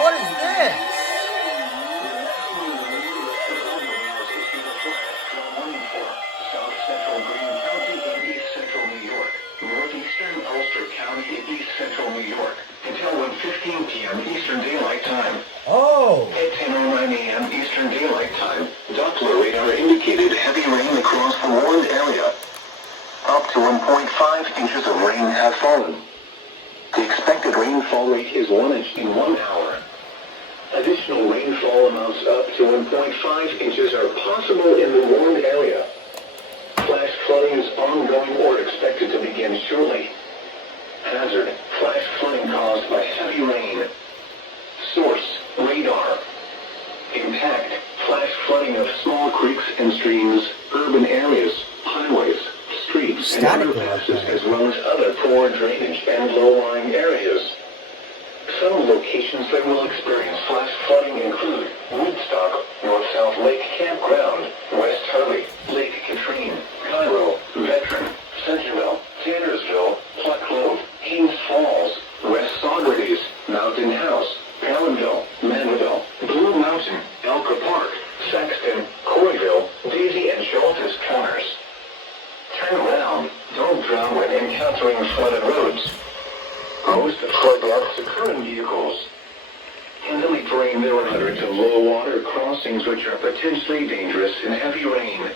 What is this? South Central Greene County in East Central New York. Northeastern Ulster County in East Central New York. Until 1:15 p.m. Eastern Daylight Time. Oh. At 10:09 a.m. Eastern Daylight Time, Doppler radar indicated heavy rain across the warned area. Up to 1.5 inches of rain have fallen. The expected rainfall rate is 1 inch in 1 hour. Additional rainfall amounts up to 1.5 inches are possible in the warned area. Flash flooding is ongoing or expected to begin shortly. Hazard, flash flooding caused by heavy rain. Source, radar. Impact, flash flooding of small creeks and streams, urban areas, highways, streets, and underpasses, as well as other poor drainage and low-lying areas. Some locations that will experience flash flooding include Woodstock, North-South Lake Campground, West Hurley, Lake Katrine, Cairo, Veteran, Centerville, Tannersville, Pluck Clove, Haynes Falls, West Socrates, Mountain House, Palinville, Manville, Blue Mountain, Elker Park, Saxton, Coryville, Daisy and Schultes Corners. Turn around. Don't drown when encountering flooded roads. Most flood deaths occur in vehicles. Heavily terrain, there are hundreds of low water crossings which are potentially dangerous in heavy rain.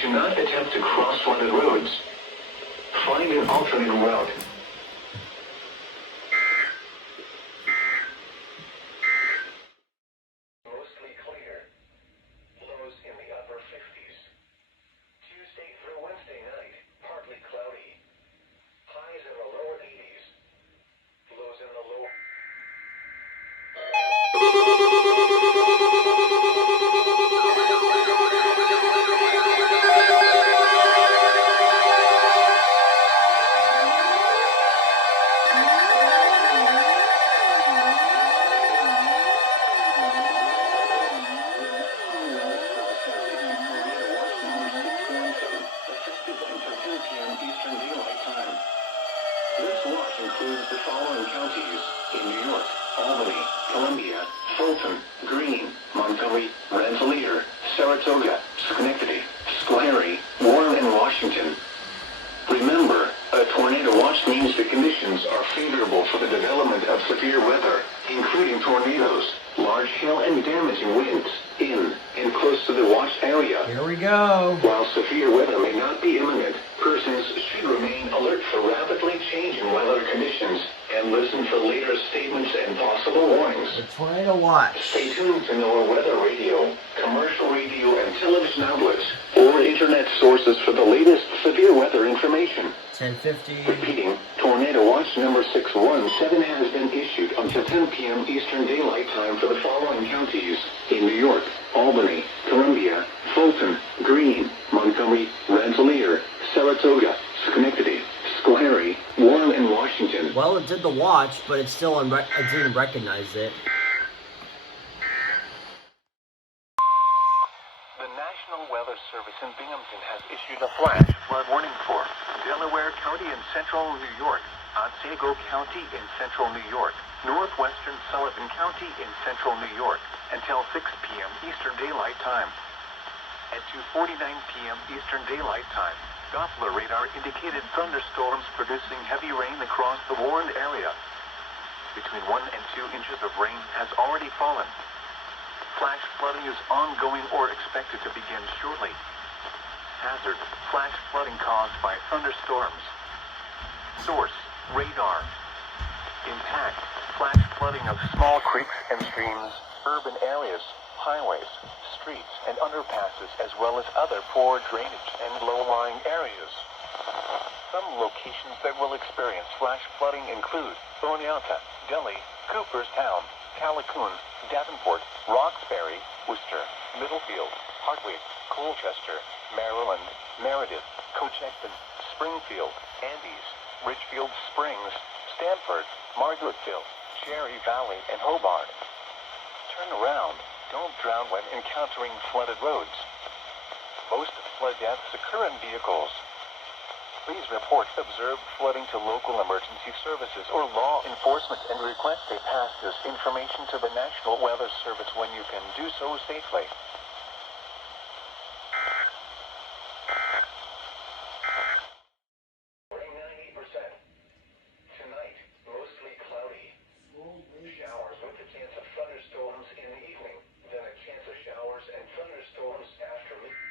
Do not attempt to cross flooded roads. Find an alternate route. Mostly clear. Lows in the upper 50s. Tuesday through Wednesday night, partly cloudy. Highs in the lower 80s. Lows in the low. Eastern Daylight Time. This watch includes the following counties in New York: Albany, Columbia, Fulton, Greene, Montgomery, Rensselaer, Saratoga, Schenectady, Schoharie, Warren, and Washington. Remember, a tornado watch means the conditions are favorable for the development of severe weather, including tornadoes, large hail, and damaging winds in and close to the watch area. Here we go. While severe weather may not be imminent, persons should remain alert for rapidly changing weather conditions and listen for later statements and possible warnings. The tornado watch. Stay tuned to know weather radio, commercial radio and television outlets, or internet sources for the latest severe weather information. 10:50. Repeating, Tornado Watch number 617 has been issued until 10 p.m. Eastern Daylight Time for the following counties in New York: Albany, Columbia, Fulton, Greene, Montgomery, Rensselaer, Saratoga, Schenectady, Schoharie, Warren, and Washington. Well, it did the watch, but it still I didn't recognize it. The National Weather Service in Binghamton has issued a flash flood warning for Delaware County in central New York, Otsego County in central New York, northwestern Sullivan County in central New York, until 6 p.m. Eastern Daylight Time. At 2:49 p.m. Eastern Daylight Time, Doppler radar indicated thunderstorms producing heavy rain across the warned area. Between 1 and 2 inches of rain has already fallen. Flash flooding is ongoing or expected to begin shortly. Hazard, flash flooding caused by thunderstorms. Source, radar. Impact, flash flooding of small creeks and streams, urban areas, highways, streets, and underpasses, as well as other poor drainage and low-lying areas. Some locations that will experience flash flooding include Oneonta, Delhi, Cooperstown, Callicoon, Davenport, Roxbury, Worcester, Middlefield, Hardwick, Colchester, Maryland, Meredith, Cochecton, Springfield, Andes, Richfield Springs, Stamford, Margaretville, Cherry Valley, and Hobart. Turn around. Don't drown when encountering flooded roads. Most flood deaths occur in vehicles. Please report observed flooding to local emergency services or law enforcement and request they pass this information to the National Weather Service when you can do so safely. Rain 90%. Tonight, mostly cloudy. Showers with a chance of thunderstorms in the evening, then a chance of showers and thunderstorms after midnight.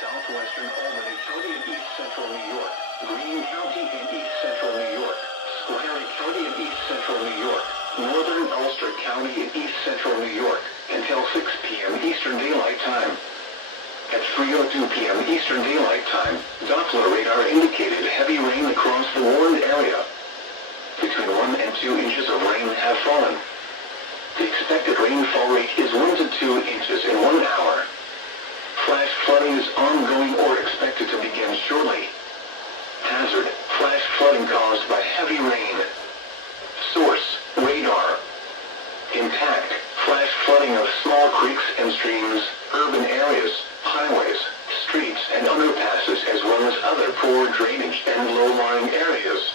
Southwestern Albany County in East Central New York, Greene County in East Central New York, Schoharie County in East Central New York, Northern Ulster County in East Central New York, until 6 p.m. Eastern Daylight Time. At 3:02 p.m. Eastern Daylight Time, Doppler radar indicated heavy rain across the warned area. Between 1 and 2 inches of rain have fallen. The expected rainfall rate is 1 to 2 inches in 1 hour. Flash flooding is ongoing or expected to begin shortly. Hazard, flash flooding caused by heavy rain. Source, radar. Impact, flash flooding of small creeks and streams, urban areas, highways, streets and underpasses as well as other poor drainage and low-lying areas.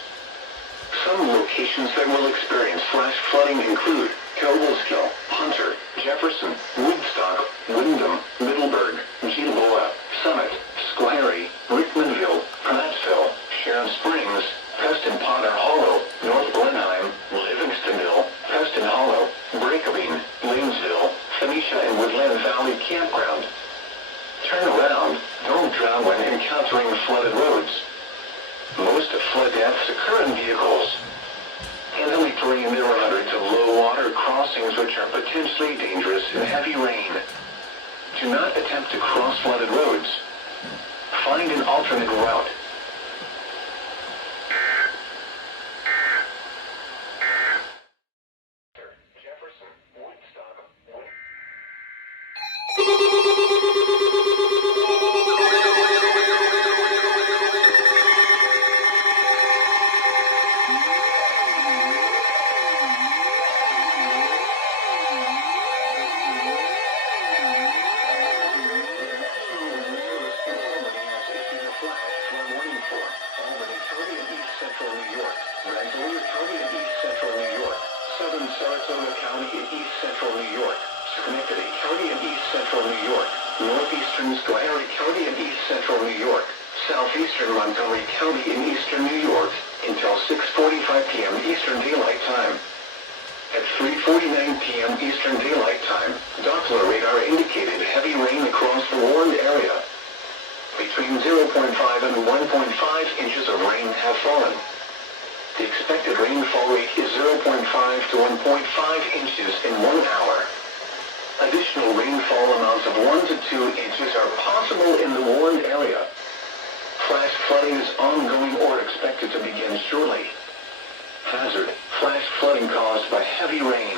Some locations that will experience flash flooding include Cobleskill, Hunter, Jefferson, Woodstock, Wyndham, Middleburg, Gilboa, Summit, Schoharie, Rickmanville, Prattsville, Sharon Springs, Preston Potter Hollow, North Blenheim, Livingstonville, Preston Hollow, Breakabine, Lanesville, Phoenicia and Woodland Valley Campground. Turn around, don't drown when encountering flooded roads. Most of flood deaths occur in vehicles. Handily terrain there are hundreds of low water crossings which are potentially dangerous in heavy rain. Do not attempt to cross flooded roads. Find an alternate route. Jefferson, Woodstock, Sarasota County in East Central New York, Schenectady County in East Central New York, Northeastern Schoharie County in East Central New York, Southeastern Montgomery County in Eastern New York, until 6:45 p.m. Eastern Daylight Time. At 3:49 p.m. Eastern Daylight Time, Doppler radar indicated heavy rain across the warned area. Between 0.5 and 1.5 inches of rain have fallen. The expected rainfall rate is 0.5 to 1.5 inches in 1 hour. Additional rainfall amounts of 1 to 2 inches are possible in the warned area. Flash flooding is ongoing or expected to begin shortly. Hazard, flash flooding caused by heavy rain.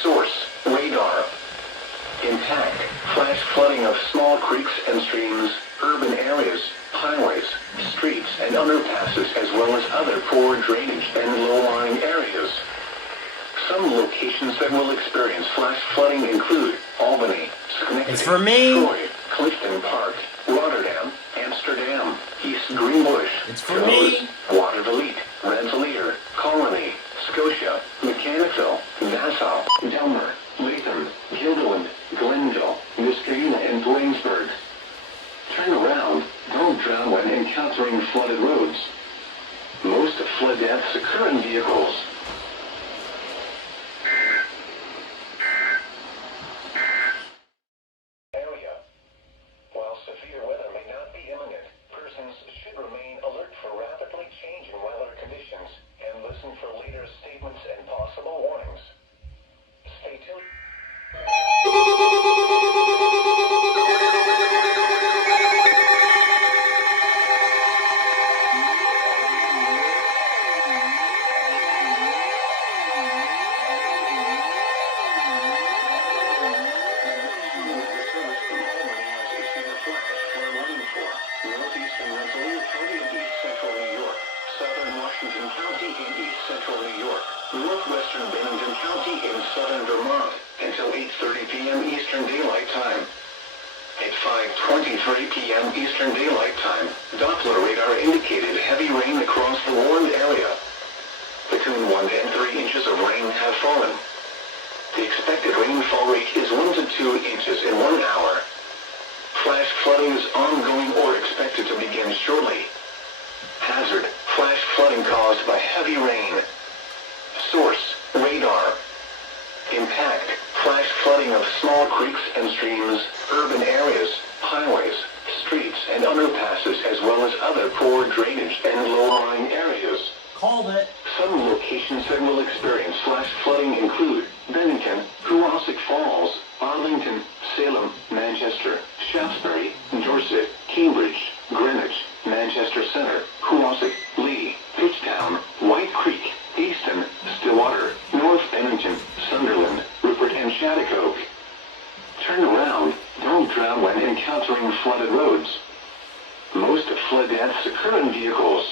Source, radar. Impact, flash flooding of small creeks and streams, urban areas, highways, streets and underpasses as well as other poor drainage and low-lying areas. Some locations that will experience flash flooding include Albany, Schenectady, It's for me. Troy, Clifton Park, Rotterdam, Amsterdam, East Greenbush, It's for me. Watervliet, Rensselaer, Colony, Scotia, Mechanicsville, Nassau, Delmer, Latham, Guilderland, Glenville, Niskayuna and Blainsburg. Turn around, don't drown when encountering flooded roads. Most of flood deaths occur in vehicles. Area. While severe weather may not be imminent, persons should remain alert for rapidly changing weather conditions and listen for later statements and possible warnings. Stay tuned. southern Vermont until 8:30 p.m. Eastern Daylight Time. At 5:23 p.m. Eastern Daylight Time, Doppler radar indicated heavy rain across the warned area. Between 1 and 3 inches of rain have fallen. The expected rainfall rate is 1 to 2 inches in 1 hour. Flash flooding is ongoing or expected to begin shortly. Hazard: flash flooding caused by heavy rain. Source: radar. Impact: flash flooding of small creeks and streams, urban areas, highways, streets and underpasses, as well as other poor drainage and low-lying areas. Called it. Some locations that will experience flash flooding include Bennington, Hoosick Falls, Arlington, Salem, Manchester, Shaftesbury, Dorset, Cambridge, Greenwich, Manchester Center, Hoosick, Lee, Pitchtown, White Creek, Easton, Stillwater, North Bennington, Sunderland, Rupert and Shattuck. Turn around. Don't drown when encountering flooded roads. Most flood deaths occur in vehicles.